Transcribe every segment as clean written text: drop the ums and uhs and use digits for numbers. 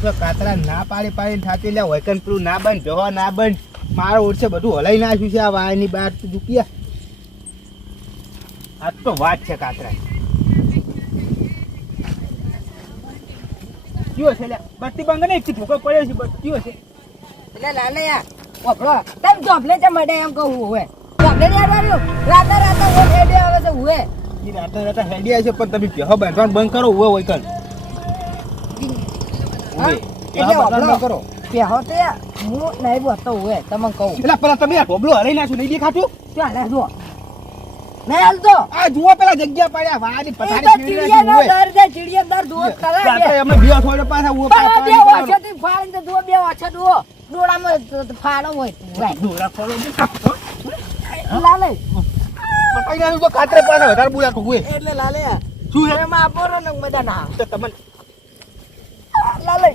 તો કાતરા ના પાડી પાડીને થાતી લે હોય કન પેલું ના બંધ ભેહો ના બંધ મારો ઓરસે બધું હલાઈ નાખ્યું છે આ વાયની બહાર તું દુખિયા આ તો વાત છે કાતરા કયો છે લે બત્તી બંધ ને એક ઠોકો પડ્યો છે કયો છે એટલે લાલે યાર ઓપડો તમ જોબલે છે મડે એમ કહું હોય જોબલે ને આવ્યો રાતા રાતા ઓ હેડે આવે છે હોય ઈ રાતા રાતા હેડી આવે છે પણ તમે ભેહો બાંધવાનું બંધ કરો હોય કન એટલે ઓપડો કરો પેહો તે હું નહીં બોલતો હોય તમને કહું પેલા પેલા તમે આ ઢોબલો હલાઈ નાખ્યું નહીં દેખાતું ચાલે જો નહીં હાલતો આ જુઓ પેલા જગ્યા પાડ્યા વાડી પથારી ચીડિયા ના દર છે ચીડિયા દર દોત કરે કાતરા અમે બે થોડે પાછા ઉભો બે ઓછાથી ફાડીને દો બે ઓછા દો ડોળામાં ફાડો હોય ડોળા ફોડો લાલે પટાઈ નાખ્યું તો કાતરે પાછા વધારે બુયા ઠોકુએ એટલે લાલે શું છે એમાં આપો ને બધા ના તો તમને લાલે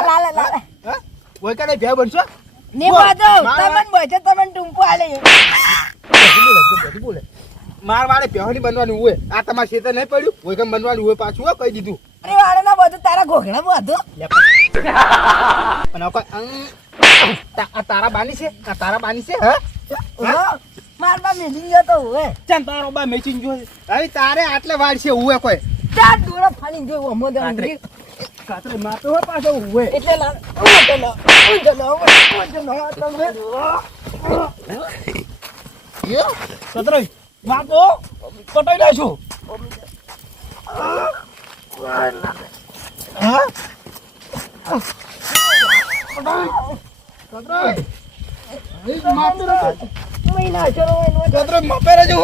લાલે લાલે હા ઓય કાને ભે બનશો ની વાતો તમને બચે તમને ટુંપો આલે બધું બોલે માર વાળે પહેવાની બનવાનું હોય આ તમાર ખેતર નહીં પડ્યું ઓય કેમ બનવાનું હોય પાછું હો કહી દીધું અરે વાળે ના બધું તારા ઘોઘણા બધો પણ આ તારા બાની છે આ તારા બાની છે હા માર બા મેલી ગયો તો હોય ચાલ તારો બા મેચિંગ જો હવે તારે આટલે વાડ છે હોય કોઈ ચાર દોરા ફાડી ગયો અમો દે કાતરે માતો હો પાછો હોય એટલે લાલ કતરે માતો પટાઈ નાખ્યો હા કતરે માતો મહિના ચલો કતરે મપેરે જો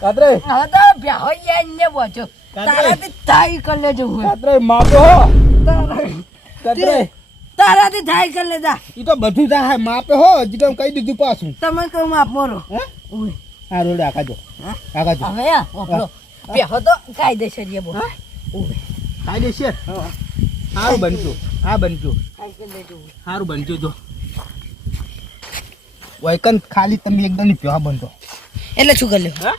કાતરે હા તો ભ્યા ને બોચો તારાથી થાય કર લેજો કાતરે માતો હો કાતરે તારાથી થાય કર લેજા ઈ તો બધું થાય માપે હો જીગમ કહી દીધું પાછું તમે કહું માપ મોરો હે આ રોડ આકાજો આકાજો હવે આ ઓપડો ભ્યા તો કાયદેસર બો કાયદેસર સારું બનજો આ બનજો થાય કર લેજો સારું બનજો જો વૈકન ખાલી તમે એકદમ ની પ્યોહ બંધો એટલે શું કરી લ્યો હા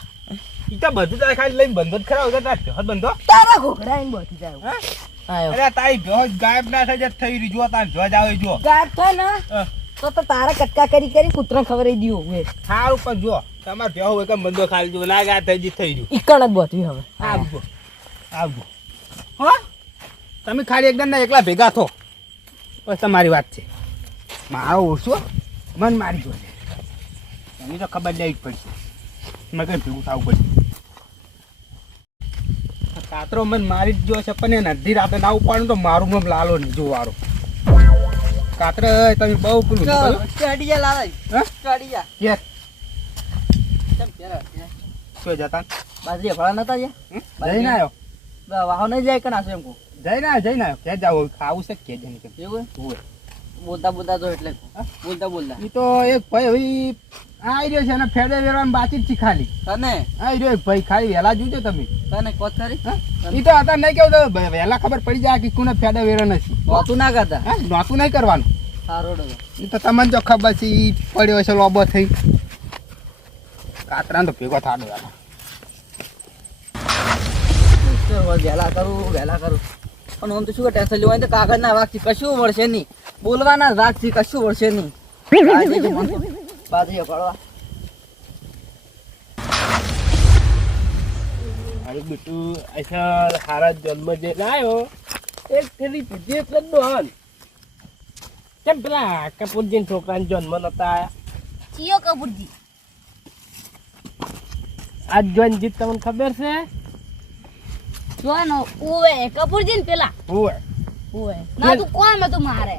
ઈ તો બધું તારે ખાલી લઈને બંધો જ ખરા વગર તાર પ્યોહ બંધો તારા ઘોઘડા એમ બધી જાય હા આયો અરે તારી પ્યોહ ગાયબ ના થઈ જાય થઈ રહી જો તાર જો જાવે જો ગાર થાય ને તો તારા કટકા કરી કૂતરા ખવડાવી દીયો હવે સારું પણ જો તમાર પ્યોહ વૈકન બંધો ખાલી જો ના ગા થઈ ગયું ઈકણ જ બોતવી હવે આવજો આવજો હા તમે ખાલી એકદમ ના એકલા ભેગા થો બસ તમારી વાત છે મારો ઓછો મન મારી જોડે એની તો ખબર લેવી જ પડશે મેં કઈ ભેગું થવું પડશે કાતરો મન મારી જ જો છે પણ એ નધી રાતે ના ઉપાડું તો મારું નામ લાલો નહીં જો વારો કાતરે તમે બહુ પેલું ચડીયા લાવે હા ચડીયા કે કેમ પેરા શું જતા બાજરી ભળા નતા જઈને આવ્યો વાહો નહીં જાય કણા છે એમ કો જઈને આવ્યો કે જાવ ખાવું છે કે જઈને એવું હોય બોલતા તો એટલે બોલતા ઈ તો એક ભાઈ હવે આઈ રહ્યો છે અને ફેડે વેરવાનું બાકી જ છે ખાલી તને આઈ રહ્યો એક ભાઈ ખાલી વહેલા જોજો તમે તને કોત કરી ઈ તો હતા નહીં કેવું વહેલા ખબર પડી જાય કે કોને ફેડે વેરો નથી નોતું ના કરતા હા નોતું નહીં કરવાનું સારો ડો ઈ તો તમને જો ખબર છે ઈ પડ્યો છે લોબો થઈ કાતરા તો ભેગો થાડો વહેલા કરું પણ આમ તો શું ટેન્શન લેવાય તો કાગળ ના વાગથી કશું વળશે નહીં બોલવાના વાગથી કશું વળશે નહીં બાજરી પડવા અરે બેટું ऐसा હારા જન્મ જે લાયો એક થેલી પૂજી એટલે દોન કેમ પેલા કપૂરજી છોકરાનો જન્મ નતા ચિયો કપૂરજી આજ જોન જીત તમને ખબર છે જોનો ઓવે કપૂરજી ને પેલા ઓય ઓવે ના તું કોણ હતું મારે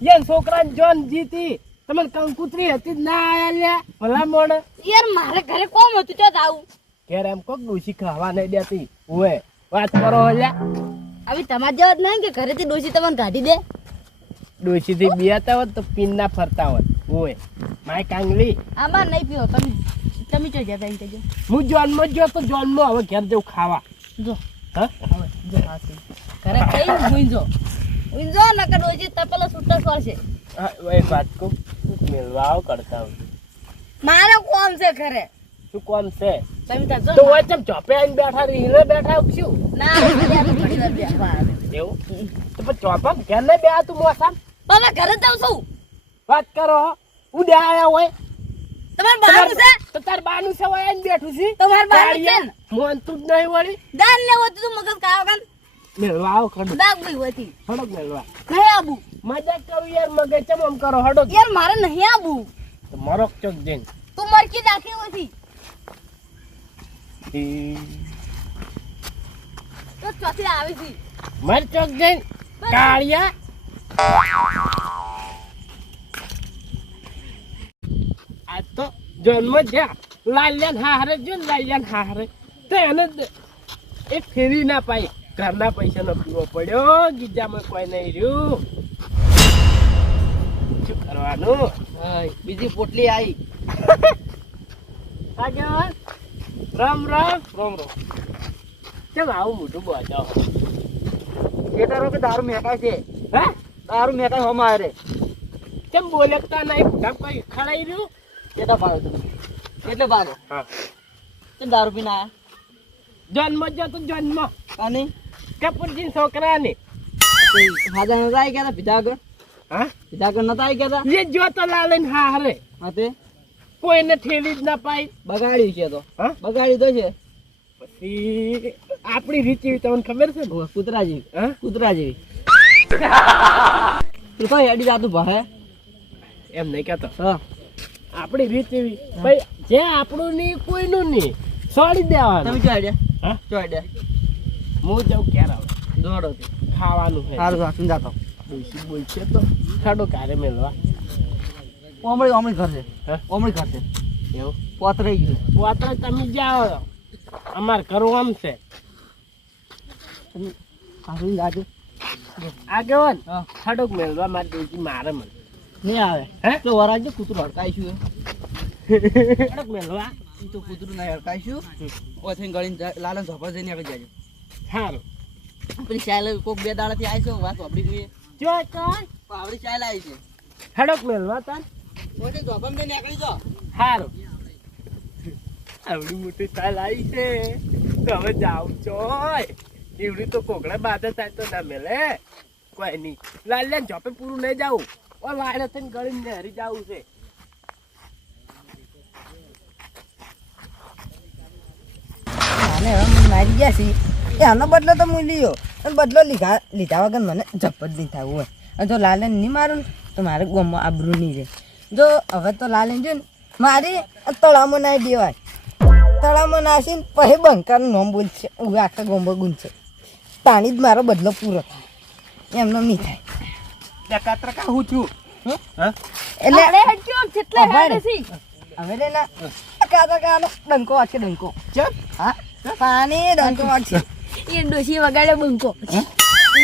યન છોકરાને જોન જીતી તમને કંકુતરી હતી જ ના આયા લ્યા ભલા મોડ યાર મારે ઘરે કોમ હતું તો આવું કેર એમ કોક ડોસી ખાવા નહીં દેતી ઓય વાત કરો લ્યા આવી તમાર જેવા જ નહીં કે ઘરેથી ડોસી તમને કાઢી દે ડોસી થી બેતા હોત તો પીન ના ફરતા હોત ઓય માય કાંગલી આમાં નહીં પીવો તમે જો જતા એમ કહેજો હું જન્મ જો તો જન્મ હવે ઘેર જવું ખાવા જો હા હવે જો હાસી ઘરે કઈ ભૂંજો ભૂંજો નકર ડોસી તપેલા છૂટા કરશે એક વાત કહું મેલવાઓ કરતા હોય મારો કોમ છે ઘરે. શું કોમ છે? તમે ત્યાં જો તો હોય ચમ ચોપે આવીને બેઠા રહી હીરે બેઠા છું ના ઘરે આપણે ઘડી વાર બેસવા આવે. એવું તો પછી ચોપા ઘેર નહીં બે તું મોસામ તમે ઘરે જ જાઉં છું. વાત કરો ઉડે આયા હોય તમારે બહારનું છે? તો તાર બાનું છે હોય આઈને બેઠું છે તમારે બહારનું છે ને? મોન તું જ નહીં વળી દાન લેવો તો તું મગજ ખાવા કાન મેળવા આવો ખડો દાગ બી હોતી ખડો મેળવા નહીં આબુ. મજાક કરું યાર મગજ ચમ આમ કરો હડો યાર મારે નહીં આબુ. તો મરોક ચોક જઈને તું મરકી નાખી હોતી તો ચોથી આવી છે. મર ચોક જઈને કાળિયા આ તો જન્મ જ્યાં લાલ્યાન હારે જો ને લાલ્યાન હારે તો એને એક ફેરી ના પાઈ ઘરના પૈસા નો પીવો પડ્યો ગીજામાં કોઈ નહીં રહ્યું શું કરવાનું બીજી પોટલી આવી. આગળ રામ રામ રામ રામ કેમ આવું મોટું બોલો એ તારો કે દારૂ મેકાય છે. હે દારૂ મેકાય હમ આવે રે. કેમ બોલતા નહીં મોટા કોઈ ખડાઈ રહ્યું કેટલા ભાડો તમે? એટલે ભાડો હા કેમ દારૂ પીને આયા? જન્મ જતો જન્મ અને કપૂરજી છોકરાને હાજા નતા આવી ગયા તા પીધા આગળ? હા પીધા આગળ નતા આવી ગયા તા? જે જોતો લાલન હારે હા તે કોઈને ઠેલી જ ના પાઈ બગાડ્યું છે તો. હા બગાડ્યું તો છે. પછી આપણી રીત એવી તમને ખબર છે ને ઓવે, કૂતરા જેવી. હા કૂતરા જેવી. તું તો હેડી જાતું ભાઈ. એમ નહીં કહેતો હા આપણી રીત એવી ભાઈ જે આપણું નહીં કોઈનું નહીં છોડી તમે દેવાનું શું આઈડિયા? હા શું આઈડિયા? હું જાઉં ક્યારે આવે દોડો તે. ખાવાનું છે સારું સાચું જાતો. બોલશે તો ખાડો કારે મેળવા ઓમળી ઓમળી ઘર છે. હા ઓમળી ઘર છે. એવું પોતરાઈ ગયું. વાતરે તમે જાઓ અમાર કરવું આમ છે સારું જાજુ. આગળ હા ખાડો મેળવા મારે ડોસી મારે મને નહીં આવે. હે તો વરાજો કૂતરું હડકાઈશું એ. ખાડો મેળવા ઈ તો કૂતરું નહીં હડકાઈશું. ઓથીને ગળીને લાલન ઝોપર જઈને આગળ જાજો. સારું પેલી ચાલ કોક બે દાડાથી આવી છે વાત વાપરી ગઈ. જો કોણ આવડી ચાલ આવી છે. ખાડો મેળવા તાર ઓથે ઝોપર જઈને નીકળી જાઓ. સારું આવડી મોટી ચાલ આવી છે તો હવે જાવ ચોય એવડી તો કોકડા બાધા થાય તો ના મેલે કોઈ નહીં લાલ્યા જોપે પૂરું નહીં જાવું ઓ લાડે થઈને ગળીને હરી જવું છે આને હવે મને મારી ગયા છે એ આનો બદલો તો હું લીધો અને બદલો લીધા વગર મને ઝપટ નહીં થવું હોય અને જો લાલન નહીં મારું ને તો મારે ગોમમાં આબરું નહીં રહે જો હવે તો લાલન જો ને મારી તળામાં નાખી દેવાય તળામાં નાસીને પછી બંકાનું નામ બોલશે હું આખા ગોમમાં ગુંજશે તાણી જ મારો બદલો પૂરો થાય એમનો નહીં થાય કાતરા કા હું છું હા એટલે અરે હટજો જેટલે હેડે છે. હવે રે ના કાકા કાનો ડંકો વાગશે ડંકો ચપ હા પાણી ડંકો વાગશે એ ડોશી વગાડ્યો બંકો એ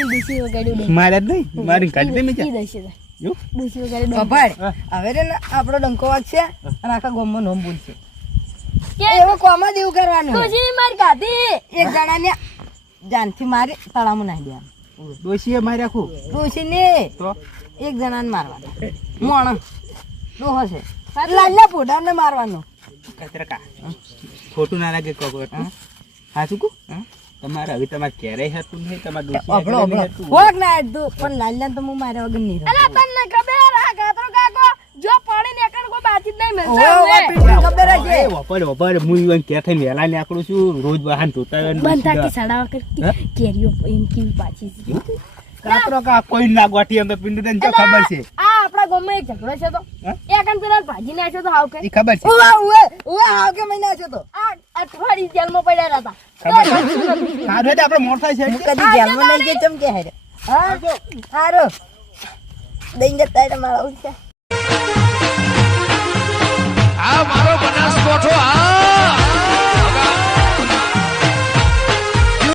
ડોશી વગાડ્યો બંકો મારે જ નહીં મારી કાઢી દે મેં ઈ દોશી જો ડોશી વગાડ્યો બંકો. કપાડ હવે રે ના આપણો ડંકો વાગશે અને આખા ગોમમાં નોમ બોલશે કે એવો કોમાં જેવું કરવાનું ડોશી માર ગાધી એક જણાને જાનથી મારી તળામાં નાખી દેવાનું ડોશીએ મારી આખું ડોશી ને તો એક જણાને મારવાનું મોણ ડોહો છે લાલ્યા પોડાને મારવાનો કાતરા કા ખોટું ના લાગે કોક હા શું કહું તમારે હવે તમારે ક્યારેય હતું નહીં તમારે ડોશી અભળો આગળ નહીં અભળો હતું. હોક ના હેડતું પણ લાલ્યા તો હું માર્યા વગર નહીં રહું. અલા તને ખબર આ ગાતરો કાકો જો પાણી ને એકણ કોઈ બાજી જ નહીં ઓવે, મળશે ઓવે, પીઠની ખબર જ છે. એ વપર વપર હું ઈવન ક્યાં થઈને વહેલા નીકળું છું રોજ વાહન ધોતા હોય ને બંધ સીધા. થાકી સડાવા કર હે? કેરીઓ એમ કેવી પાછી છે. કાતરો કા કોઈ ના ગોઠી અમે પિંડુ તને જો ખબર છે આ આપણા ગામમાં એક ઝઘડો છે તો હે? એકણ પેલા ભાજી નાખ્યો તો હાવ કે એ ખબર છે ઉવે, ઉવે, ઉવે, હાવ કે મહિના છે તો આ અઠવાડિયે જેલમાં પડ્યા હતા ખબર છે સારું એટલે આપણે મોર થાય છે હું કદી જેલમાં નહીં ગઈ ચમ કે હેડે હા હારો દઈને જતા રહે મારા ઉઠ્યા આ મારો બનાસકોઠો આ